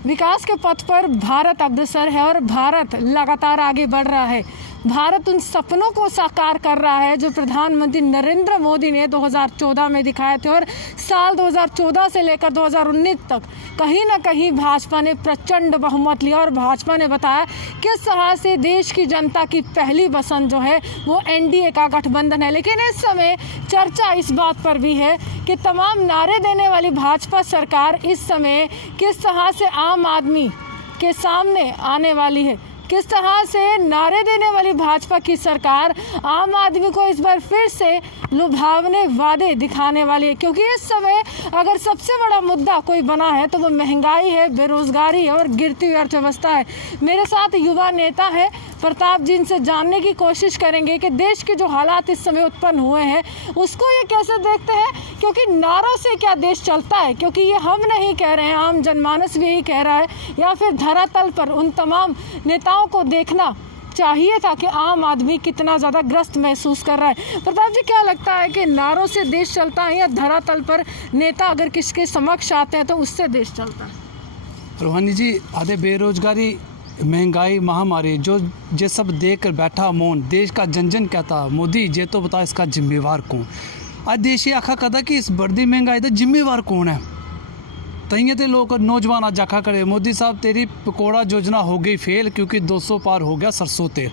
विकास के पथ पर भारत अग्रसर है और भारत लगातार आगे बढ़ रहा है। भारत उन सपनों को साकार कर रहा है जो प्रधानमंत्री नरेंद्र मोदी ने 2014 में दिखाए थे और साल 2014 से लेकर 2019 तक कहीं ना कहीं भाजपा ने प्रचंड बहुमत लिया और भाजपा ने बताया किस तरह से देश की जनता की पहली पसंद जो है वो एनडीए का गठबंधन है। लेकिन इस समय चर्चा इस बात पर भी है कि तमाम नारे देने वाली भाजपा सरकार इस समय किस तरह से आम आदमी के सामने आने वाली है, किस तरह से नारे देने वाली भाजपा की सरकार आम आदमी को इस बार फिर से लुभावने वादे दिखाने वाली है। क्योंकि इस समय अगर सबसे बड़ा मुद्दा कोई बना है तो वो महंगाई है, बेरोजगारी है और गिरती हुई अर्थव्यवस्था है। मेरे साथ युवा नेता है प्रताप जी, इनसे जानने की कोशिश करेंगे कि देश के जो हालात इस समय उत्पन्न हुए हैं उसको ये कैसे देखते हैं, क्योंकि नारों से क्या देश चलता है, क्योंकि ये हम नहीं कह रहे हैं, आम जनमानस भी यही कह रहा है, या फिर धरातल पर उन तमाम नेताओं को देखना चाहिए था कि आम आदमी कितना ज़्यादा ग्रस्त महसूस कर रहा है। प्रताप जी, क्या लगता है कि नारों से देश चलता है या धरातल पर नेता अगर किसके समक्ष आते हैं तो उससे देश चलता है? रोहानी जी, आधे बेरोजगारी, महंगाई, महामारी जो ये सब देख कर बैठा मौन, देश का जन जन कहता मोदी जे तो बता इसका जिम्मेवार कौन। आज देश ये आखा करता कि इस बढ़ती महंगाई का जिम्मेवार कौन है। तइयां तो लोग नौजवान आज आखा करे मोदी साहब तेरी पकौड़ा योजना हो गई फेल क्योंकि 200 पार हो गया सरसों तेल।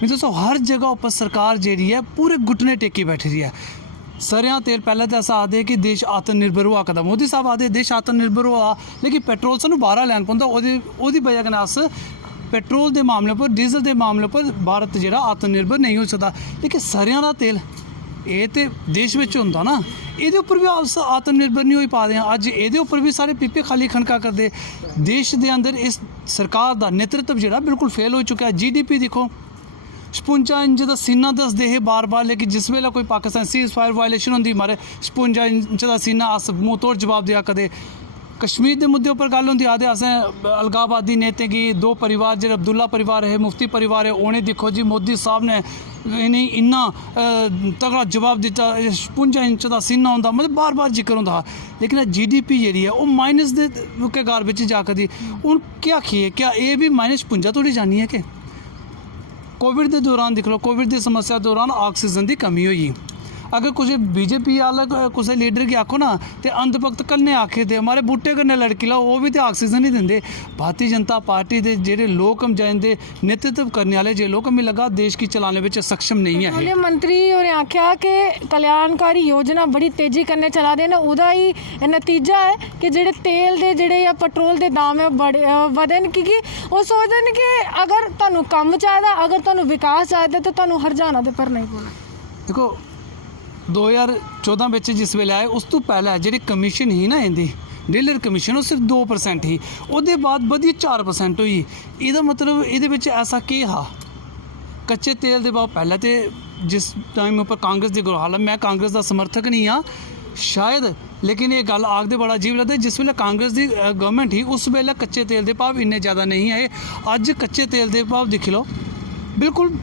मैं दोस्तों हर जगह पर सरकार जी है पूरे घुटने टेकी बैठी रही है। सरेआं तेल पहले तो ऐसा आदे कि देश आत्मनिर्भर हुआ कदा, मोदी साहब आदे देश आत्मनिर्भर हुआ, लेकिन पेट्रोल सानू बाहर लैन पौंदा, ओदी वजह कन्नै अस पेट्रोल के मामले पर, डीजल के मामले पर भारत जिहड़ा आत्मनिर्भर नहीं हो सकता। लेकिन सरेआं दा तेल ये तो देश में होंदा ना, ये उपर भी अस आत्मनिर्भर नहीं हो पा रहे हैं। अज ये उपर भी सारे पीपे खाली खनका करते। देश के अंदर इस सरकार का नेतृत्व जिहड़ा बिल्कुल फेल हो चुका है। GDP देखो 56 इंच का सीना दसते है बार बार, लेकिन जिस वेले कोई पाकिस्तान सीज फायर वायलेशन होंगी मारे 56 इंच का सीना अस मुँह तोड़ जवाब दिया। कदे कश्मीर के मुद्दे पर गल होंगी आदे असें अलगाववादी नेते की 2 परिवार जो अब्दुल्ला परिवार है, मुफ्ती परिवार है, उन्हें देखो जी मोदी साहब ने इन्हें इन्ना तगड़ा जवाब दिता। 56 इंच का सीना होंदा, मतलब बार बार जिक्र होंदा। लेकिन GDP जी है वो माइनस के घर में जाकर दी हूँ क्या आखिए, क्या ये भी -56 थोड़ी जानी है कि कोविड के दौरान देख लो, कोविड की समस्या दौरान ऑक्सीजन की कमी हुई। अगर कुछ BJP वाला कुछ लीडर की आखो ना तो अंधभक्त कन्ने आखे थे हमारे बूटे कन्ने लड़की लाओ, वो भी तो ऑक्सीजन ही देंगे। भारतीय जनता पार्टी के जेडे लोग हम जाते नेतृत्व करने वाले जो लोग हमें लगा देश की चलाने में सक्षम नहीं है। पेट्रोलियम मंत्री और आख्या कि कल्याणकारी योजना बड़ी तेजी कन्ने चला देना, उदा ही नतीजा है कि जेडे तेल के जेडे या पेट्रोल के दाम है बड़े वधन, क्योंकि वो सोचते हैं कि अगर तुहानू काम चाहिए, अगर तुहानू विकास चाहिए तो तुहानू हरजाना दे पर नहीं बोलना। देखो 2014 में जिस वेले आए उस तो पहले जी कमीशन ही ना इनकी डीलर कमीशन वो सिर्फ 2% ही, उसके बाद बढ़ी 4% हुई। इसका मतलब ये ऐसा क्या हा, कच्चे तेल के भाव पहले तो जिस टाइम पर कांग्रेस की गुरहाल, मैं कांग्रेस का समर्थक नहीं हाँ शायद, लेकिन ये गल आखते बड़ा अजीब लगता है। जिस वेले कांग्रेस की गवर्नमेंट ही उस वेले कच्चे तेल के भाव इन्ने ज़्यादा नहीं आए। अज कच्चे तेल के भाव दिख लो बिल्कुल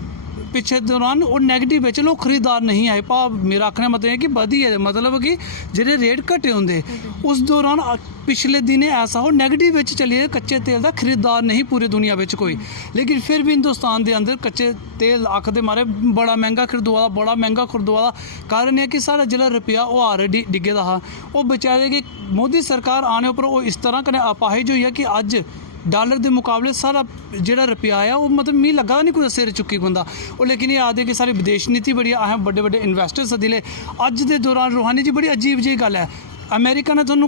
पिछले दौरान वो नैगेटिव बेच लो, खरीदार नहीं आए। भाव मेरा आखने मतलब है कि बधी है, मतलब कि जेडे रेट घटे होंगे उस दौरान पिछले दिन ऐसा हो नैगेटिव बेच चलिए, कच्चे तेल का खरीदार नहीं पूरी दुनिया में कोई। लेकिन फिर भी हिंदुस्तान के अंदर कच्चे तेल आखते मारे बड़ा महंगा खरीदवा, बड़ा महंगा खरीदवा। कारण है कि सारा जिला रुपया वो ऑलरेडी डिगे दा हा। वो बेचारे कि मोदी सरकार आने पर वो इस तरह कने अपाहिज हुई है कि अज डॉलर के मुकाबले सारा जो रुपया आया वो मतलब मी लगा नहीं कोई सिर चुकी बंदा वो। लेकिन ये आदे कि सारी विदेश नीति बड़ी, अहम बड़े बड़े इन्वेस्टर सदी ले। अज के दौरान रोहानी जी बड़ी अजीब जी गल है, अमेरिका ने थोनों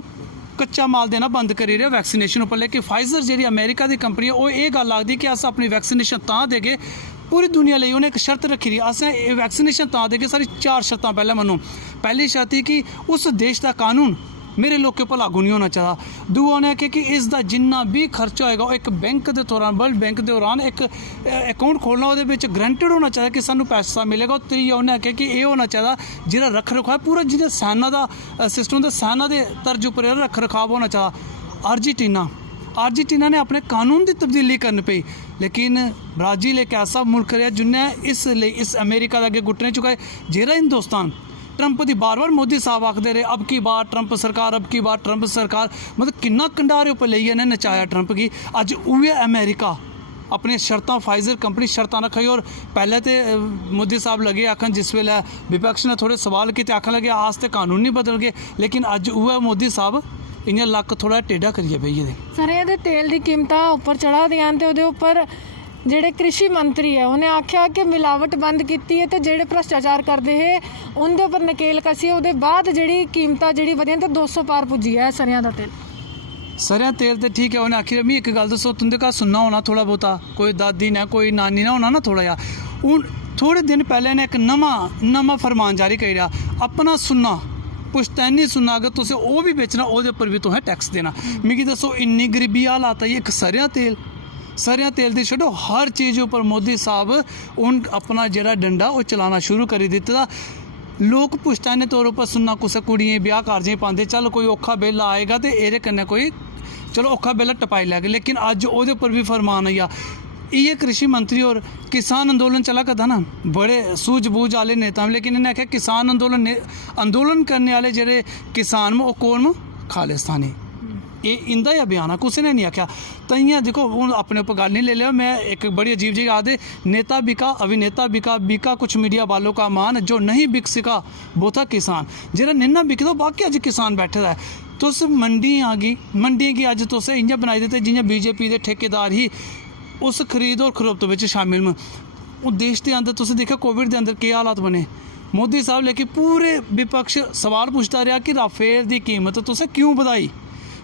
कच्चा माल देना बंद करी रहा वैक्सीनेशन उपर, लेकिन फाइजर जी अमेरिका की कंपनी है वो ये गल आखदी कि अस अपनी वैक्सीनेशन तां देगे पूरी दुनिया लिए। उन्हें एक शर्त रखी रही, असें वैक्सीनेशन तां देगे, सारी 4 शर्तां पहले मनो। पहली शर्त ही कि उस देश का कानून मेरे लोग के पर लागू नहीं होना चाहिए। दूआ उन्हें आख्या कि इसका जिन्ना भी खर्चा होएगा वो एक बैंक के दौरान, वर्ल्ड बैंक के दौरान एक अकाउंट खोलना, वो ग्रंटेड होना चाहिए कि सानू पैसा मिलेगा। त्रीया उन्हें आख्या कि ये होना चाहिए जिहड़ा रख रखाव पूरा जिहड़ा सैना का सिस्टम होंदा, सैना के तर्ज उपर रख रखाव होना चाहिए। अर्जेंटीना ने अपने कानून की तब्दीली करनी पई, लेकिन ब्राज़ील एक ऐसा मुल्क रहा जिन्हें इस अमेरिका के अगे घुटने चुकाए। जेड़ा हिंदुस्तान ट्रंप की बार बार मोदी साहब आखते रहे अब की बार ट्रंप सरकार, अब की बार ट्रंप सरकार, मतलब किन्ना कंडारे उपर लेइयै इन्हें नचाया ट्रंप की। अज उहे अमेरिका अपनी शर्तां, फाइजर कंपनी शर्तां रखी और पहले तो मोदी साहब लगे आखन जिस वेले विपक्ष ने थोड़े सवाल किए आखन लगे आज तो कानून नहीं बदल गए, लेकिन अज उहे मोदी साहब इ'यां लक थोड़ा टेढ़ा करिए बेहिए दे। सरेआं दे तेल दी कीमतां उपर चढ़ा दियां ते ओहदे उपर ਜਿਹੜੇ कृषि मंत्री है उन्हें आख्या कि मिलावट बंद की है तो ਜਿਹੜੇ भ्रष्टाचार करते हैं उनके उपर नकेल कसी ਉਹਦੇ बाद ਜਿਹੜੀ कीमतां ਜਿਹੜੀ ਵਧੀਆਂ ਤੇ 200 पार पुजी है सरेआं दा तेल। सरेआं तेल तो ठीक है, उन्हें आखिर मैं एक गल दसो तुंदे घर सुनना होना थोड़ा बहुता, कोई दादी ने कोई नानी ना होना ना थोड़ा जा। हूँ थोड़े दिन पहले ने एक नवा फरमान जारी करिया अपना सुनना पुश्तैनी सुनना अगर तुसें वो भी बेचना वो पर भी तुसें टैक्स देना। मिगी दसो इन्नी गरीबी हालात आई एक सरेआं तेल दी छड्डो हर चीज़ उपर मोदी साहब हूँ अपना जेह्ड़ा डंडा वो चलाना शुरू करी दित्ता। लोग पुश्तैनी तौर पर सुनना कुसै कुड़ियें ब्याह कारजें पांदे चल कोई औखा बेल्ला आएगा तो एह्दे कन्नै कोई चलो औखा बेल्ला टपाई लैगे, लेकिन अज ओह्दे उपर भी फरमान आई आ। इ'यै कृषि मंत्री और किसान अंदोलन चला करदा ना बड़े सूझबूझ आह्ले नेता न, लेकिन इन्हें आखेआ किसान अंदोलन करने आह्ले जेह्ड़े किसान न ओह् कौन न खालिस्तानी। ये इंदा या बयान है, कुछ ने नहीं आख्या। ताइयां देखो हूँ अपने उपर गल नहीं ले लिया, मैं एक बड़ी अजीब जी आदे नेता बिका अभिनेता बिका कुछ मीडिया वालों का मान, जो नहीं बिक सका वो था किसान, जेह्ड़ा निन्ना बिकदा बाकी अज किसान बैठे दा है। तुस मंडियां गी अज तुस इ'यां बनाई दित्ते जि'यां बीजेपी दे ठेकेदार ही उस खरीद और खरोक्त विच शामिल न। वो देश के अंदर तुस देखो कोविड के अंदर के हालात बने, मोदी साहब लेकिन पूरे विपक्ष सवाल पूछता रहा कि राफेल की कीमत तुसें क्यों बधाई,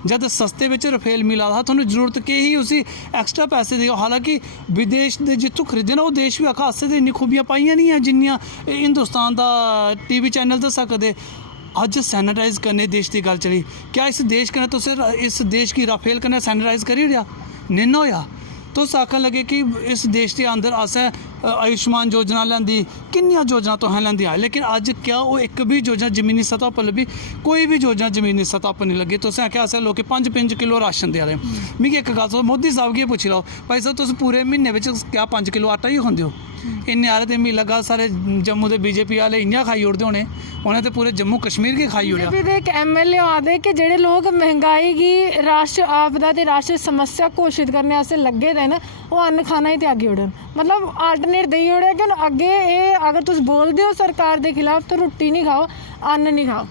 जब सस्ते में रफेल मिला था थोड़ी जरूरत के ही उसी एक्स्ट्रा पैसे दिओ। हालांकि विदेश के जितों खरीदे ना वो देश भी आखा हासे इन्नी खूबियां पाइयां नहीं है जिन्नियां हिंदुस्तान का टीवी चैनल दस्सा करदे। अज सैनिटाइज करने देश की गल चली, क्या इस देश कन्नै तुस इस देश की राफेल कन्नै सैनिटाइज करी ओड़ेआ नेना होया। तुस आखन लगे कि इस देश के अंदर असें आयुष्मान योजना लैंदी किन्नियां योजना तुसें लैंदियां, लेकिन अज क्या वो एक भी योजना जमीनी सतह पर लब्भी, कोई भी योजना जमीनी सतह पर नहीं लगी। तुसें आखेआ असें लोकें 5 किलो राशन देआ दे। मिगी एक गल मोदी साहब गी पुच्छी लैओ भाई साहब तुस पूरे म्हीने बिच क्या 5 किलो आटा ही खांदे हो? इन्ने हारे ते मिगी लग्गा सारे जम्मू के बीजेपी वाले इ'यां खाई ओड़दे होने, उ'नें ते पूरे जम्मू कश्मीर गी खाई ओड़ेआ। बीजेपी दे एक एमएलए आखदे कि जेह्ड़े लोग महंगाई गी राष्ट्र आपदा ते राष्ट्र समस्या घोषित करने आस्तै लग्गे दे न ओह् अन्न खाना ही त्यागी ओड़न, मतलब आल्टरनेट देई ओड़ेआ कि हून अग्गे एह् अगर तुस बोलदे हो सरकार दे खिलाफ तो रुट्टी नहीं खाओ अन्न नहीं खाओ।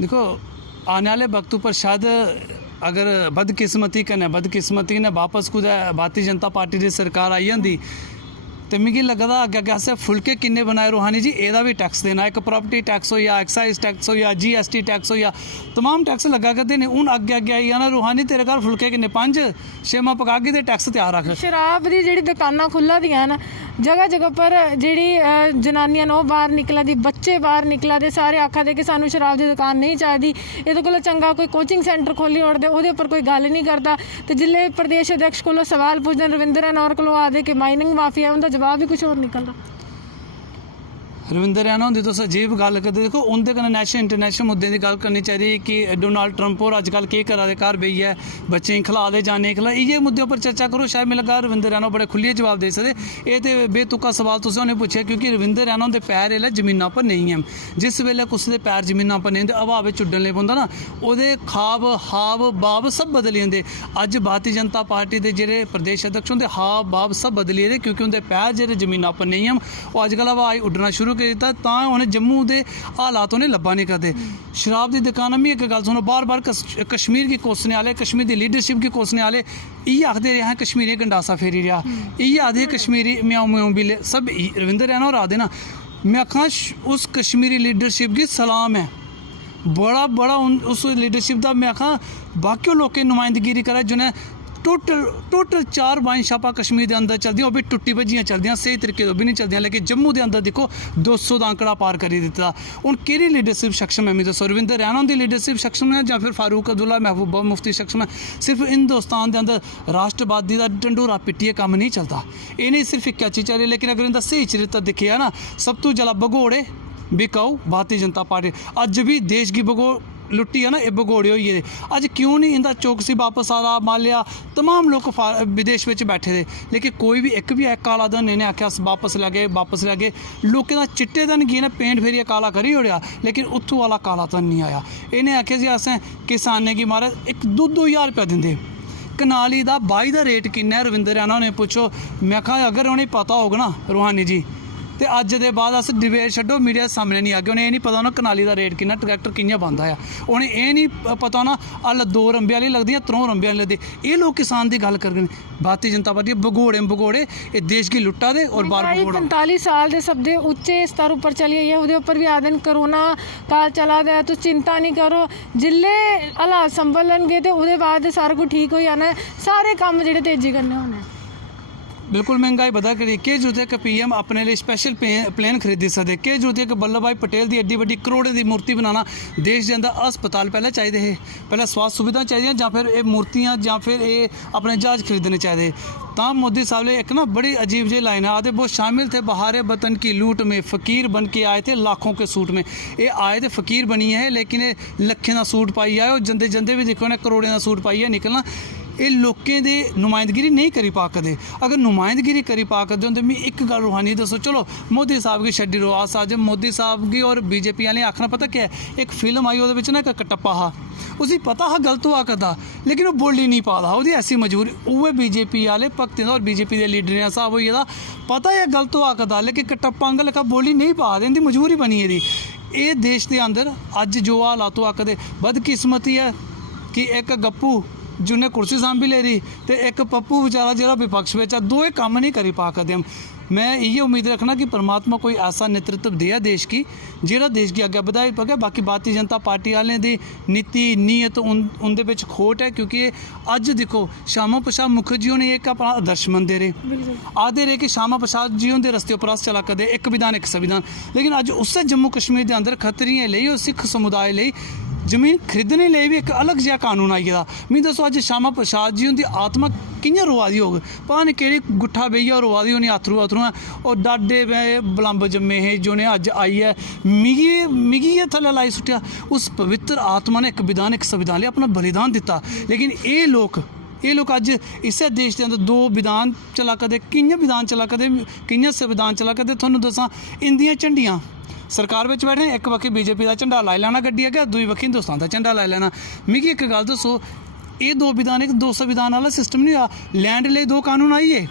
देखो आने वाले वक्त पर शायद अगर बदकिस्मती ने वापस कुदै भारतीय जनता पार्टी की सरकार आई जंदी तो मिगी लगदा अग्गे असें फुलके किन्ने बनाए रूहानी जी एह्दा भी टैक्स देना, एक प्रॉपर्टी टैक्स हो या एक्साइज टैक्स हो या GST टैक्स हो या तमाम टैक्स लगा करदे ने। हूँ अग्गे आई जाना रूहानी तेरे घर फुलके किन्ने 5 छेमा पकागी ते टैक्स तैयार रख। शराब दी जेह्ड़ी दुकानां खुल्ला दियां न जगह पर जेह्ड़ी जनानियां न ओह् बाहर निकला दी, बच्चे बाहर निकला दे, सारे आखा दे कि सानू शराब दी दुकान नहीं चाहिदी, एह्दे कोला चंगा कोई कोचिंग सेंटर खोली ओड़दे, ओह्दे उप्पर कोई गल नहीं करदा। ते जिल्ले प्रदेश अध्यक्ष कोलों सवाल पुछदे रविंदर रैना कोलों आखदे कि माइनिंग माफिया, उंदा जवाब भी कुछ होर निकलदा। रविंदर रैना होंदी तुस अजीब गल करदे, देखो उंदे कन्नै नेशनल इंटरनेशनल मुद्दे की गल करनी चाहिए कि डोनाल्ड ट्रंप होर अजकल केह् करा दे, घर बेहियै बच्चें गी खिला दे जां नेईं खिला, इ'यै मुद्दे उप्पर चर्चा करो। शायद मिगी लग्गा रविंदर रैना बड़े खुल्लियै जवाब देई सकदे। एह् ते बेतुका सवाल तुसें उ'नें पुच्छेआ क्योंकि रविंदर रैना हुंदे पैर एल्लै जमीना पर नेईं हैन। जिस वेल्ले कुसै दे पैर जमीना पर नेईं होंदे हवा बिच उड्डन लगी पौंदा ना ओह्दे खाब हाव बाब सब बदली जंदे। अज भारतीय जनता पार्टी के जेह्ड़े प्रदेश अध्यक्ष उंदे हाव बाब सब बदली गेदे क्योंकि उंदे पैर जेह्ड़े जमीना पर नहीं हैन ओह् अजकल हवा उड्डना शुरू करी दित्ता, तां उन्हें जम्मू के हालात उन्हें लब्भा नहीं करते। शराब की दुकान में एक गल सुनो, बार बार कश्मीर की कोसने वाले, कश्मीर की लीडरशिप की कोसने वाले इ'यै आखदे रहे हैं कश्मीरी गंडासा फेरी रहा, इ'यै आखदे कश्मीरी म्याऊं म्याऊं बिल सब रविंदर रैना होर आखदे ना। मैं आखां उस कश्मीरी लीडरशिप की सलाम है, बड़ा उस लीडरशिप का मैं आखां बाकी लोगों नुमाइंदगिरी करे जिन्हें टोटल 4 वाइन शापां कश्मीर के अंदर चलदियां, वो भी टुट्टी भज्जियां चलदियां, सही तरीके तो भी नहीं चलदियां, लेकिन जम्मू के अंदर देखो 200 का आंकड़ा पार करी दिता। हूँ केह्ड़ी लीडरशिप सक्षम है मिगी दस्सो, रविंदर रैना की लीडरशिप सक्षम है या फिर फारूक अब्दुल्ला महबूबा मुफ्ती सक्षम है? सिर्फ हिंदुस्तान के अंदर राष्ट्रवादी का ढंडोरा पिट्टिए काम नहीं चलता, ये नहीं सिर्फ एक अच्छी चाहिए, लेकिन अगर इनका सही चरित्र दिखे ना सब तो जला भगोड़े बिकाऊ भारतीय जनता पार्टी अज भी देश की लुट्टी है ना ये भगोड़े होई गेदे अज क्यों नहीं इंदा चौकसी वापस आ रहा मान लिया तमाम लोग विदेश में बैठे थे लेकिन कोई भी एक भी काला धन इन्हें आख्या वापस लै गए लोगों का चिट्टे धन गी ने पेंट फेरिया काला करी ओड़िया लेकिन उत्थों वाला काला धन नहीं आया इन्हें आख्या जी असें किसानें की मारे एक 2-2 हज़ार रुपया दिंदे कनाली का बाई का रेट किन्ना है रविंदर रैना उन्हें पुछो मैं कहा अगर उन्हें पता होगा ना रूहानी जी तो अज के बाद अस डिबेट छड्डो मीडिया सामने नहीं आ गए उन्हें ये नहीं पता होना कनाली का रेट किन्ना ट्रैक्टर कि'यां बनता है उन्हें ये नहीं पता होना अल 2 रंबे वाली लगदी 3 रंबे वाली लगदी ये लोग किसान की गल करन भारतीय जनता पार्टी भगोड़े ये देश की लुट्टा दे और बार 45 साल के सब दे उच्चे स्तर उपर चली गई है उहदे उपर भी आदन कोरोना काल चला गया तो चिंता नहीं करो जिले हालात संभलनगे तो उहदे बाद सारा कुछ ठीक हो जाना है सारे काम जिहड़े तेजी करने होने हैं। बिल्कुल महंगाई बधा करी के जरूरत है कि पीएम अपने लिए स्पेशल प्लेन खरीदी सकते के जरूरत है कि वल्लभ भाई पटेल की एड्डी वड्डी करोड़ों की मूर्ति बनाना देश के अंदर अस्पताल पहले चाहिए है पहले स्वास्थ्य सुविधा चाहिए या फिर ये मूर्तियाँ या फिर ये अपने जहाज खरीदने चाहिए तो मोदी साहब ने एक ना बड़ी अजीब जी लाइन आते वो शामिल थे बहारे वतन की लूट में फ़कीर बन के आए थे लाखों के सूट में ये आए थे फ़कीर बनी है लेकिन ये लखें का सूट पाई आए और जंदे जंदे भी देखो ने करोड़ों का सूट पाई है निकलना ये लोगों की नुमाइंदगिरी नहीं करी पा करते अगर नुमाइंदगिरी करी पा करते होंगे मैं एक गल रूहानी दसो चलो मोदी साहब की छड्डी रो अज मोदी साहब की और बीजेपी वाले आखना पता क्या है एक फिल्म आई वो ना एक कटप्पा हा उसी पता हा गलत हुआ करता लेकिन वो बोली नहीं पा रहा वो ऐसी मजबूरी उहे बीजेपी वाले भगतें और बीजेपी के लीडर साहब हो गेदा पता है गलत हुआ करता लेकिन कटप्पा अंग लेखा बोली नहीं पा रहे इनकी मजबूरी बनी है ये देश के अंदर अज जो हालात हुआ करते बदकिस्मती है कि एक गप्पू जिन्हें कुर्सी सांभी ले रही तो एक पप्पू बेचारा जो विपक्ष में दोए काम नहीं करी पा करते हम मैं ये उम्मीद रखना कि परमात्मा कोई ऐसा नेतृत्व दिया देश की जिहड़ा देश की अगे बढ़ाई पगे बाकी भारतीय जनता पार्टी वाले की नीति नीयत उनके विच खोट है क्योंकि अज देखो श्यामा प्रसाद मुखर्जी ने एक अपना आदर्श मनते रहे आदे रहे कि श्यामा प्रसाद जी उनके रस्ते पर अस चला करते एक विधान एक संविधान लेकिन अज उससे जम्मू कश्मीर के अंदर खतरियों लिए और सिख समुदाय लिए जमीन खरीदने लिए भी एक अलग जहा कानून आई गया मैं दसो अज श्यामा प्रसाद जी उनकी आत्मा कि'यां रोआ दी होग पता नहीं कि गुट्ठा बेहिया रोआ दी होनी अथरू और डाडे बलंब जम्मे हे जो अज आई है मिगी ये थल्ले लाई सुट्टिया उस पवित्र आत्मा ने एक विधान एक संविधान लिए अपना बलिदान दिता लेकिन ये लोग अज इस देश के अंदर 2 विधान चला करते कि'यां विधान चला करते कि'यां संविधान चला करते थोनों दसां इंदियां झंडियां सरकार में बैठे एक बक्खी बीजेपी का झंडा लाई लैना गड्डी अगर दूई बक्खी हिंदुस्तान का झंडा लाई लैना मिगी एक गल दसो ये 2 विधान एक 2 संविधान वाला सिस्टम नहीं हुआ लैंड ले 2 कानून आइए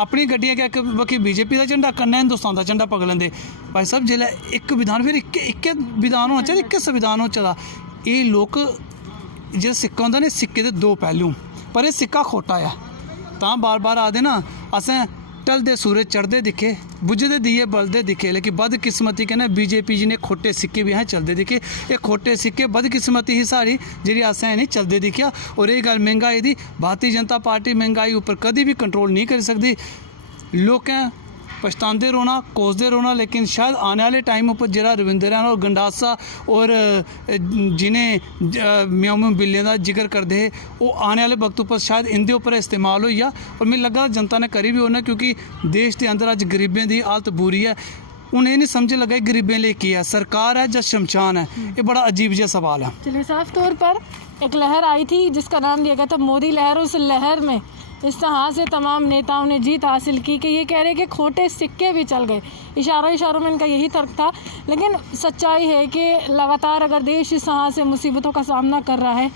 अपनी गड्डी अगर एक बक्खी बीजेपी का झंडा कन्नै हिंदुस्तान का झंडा पकड़ लेंदे भाई साहब जिसलै एक विधान फिर एक विधान होना चाहिए एक संविधान होना चाहिए ये लोग जो सिक्का होंदा ना सिक्के के 2 पहलू पर यह सिक्का खोटा है तो बार बार आते ना असें टलते सूरज चढ़ते दिखे बुझते दिए बलते दिखे लेकिन बदकिस्मती कहना बीजेपी जी ने खोटे सिक्के भी हैं चलते दिखे ये खोटे सिक्के बदकिस्मती ही सारी जी असें नहीं चलते दिखा और ये गल महंगाई की भारतीय जनता पार्टी महंगाई उपर कभी भी कंट्रोल नहीं कर सकती लोकें पछताते रोना कोसते रोना लेकिन शायद आने वाले टाइम पर जरा रविंदर रैना और गंडासा और जिन्हें म्याऊं बिल्लियों का जिक्र करते हैं वो आने वाले वक्त पर शायद इंदे उपर इस्तेमाल हो गया और मैं लगा जनता ने करी भी होना क्योंकि देश के अंदर अज गरीबें की हालत बुरी है उन्हें ये नहीं समझ लगा गरीबें लिए की है सरकार है या शमशान है ये बड़ा अजीब जहा सवाल है। चलिए साफ तौर पर एक लहर आई थी जिसका नाम दिया गया था मोदी लहर उस लहर में इस तरह से तमाम नेताओं ने जीत हासिल की कि ये कह रहे कि खोटे सिक्के भी चल गए इशारों में इनका यही तर्क था लेकिन सच्चाई है कि लगातार अगर देश इस तरह से मुसीबतों का सामना कर रहा है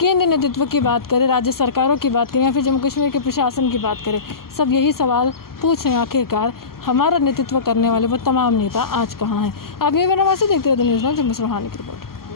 केंद्रीय नेतृत्व की बात करें राज्य सरकारों की बात करें या फिर जम्मू कश्मीर के प्रशासन की बात करें सब यही सवाल पूछ रहे हैं आखिरकार हमारा नेतृत्व करने वाले वो तमाम नेता आज कहाँ हैं। आप ये मेरा वास्ते देखते रहते न्यूज़ में जम्मू से रूहानी की रिपोर्ट।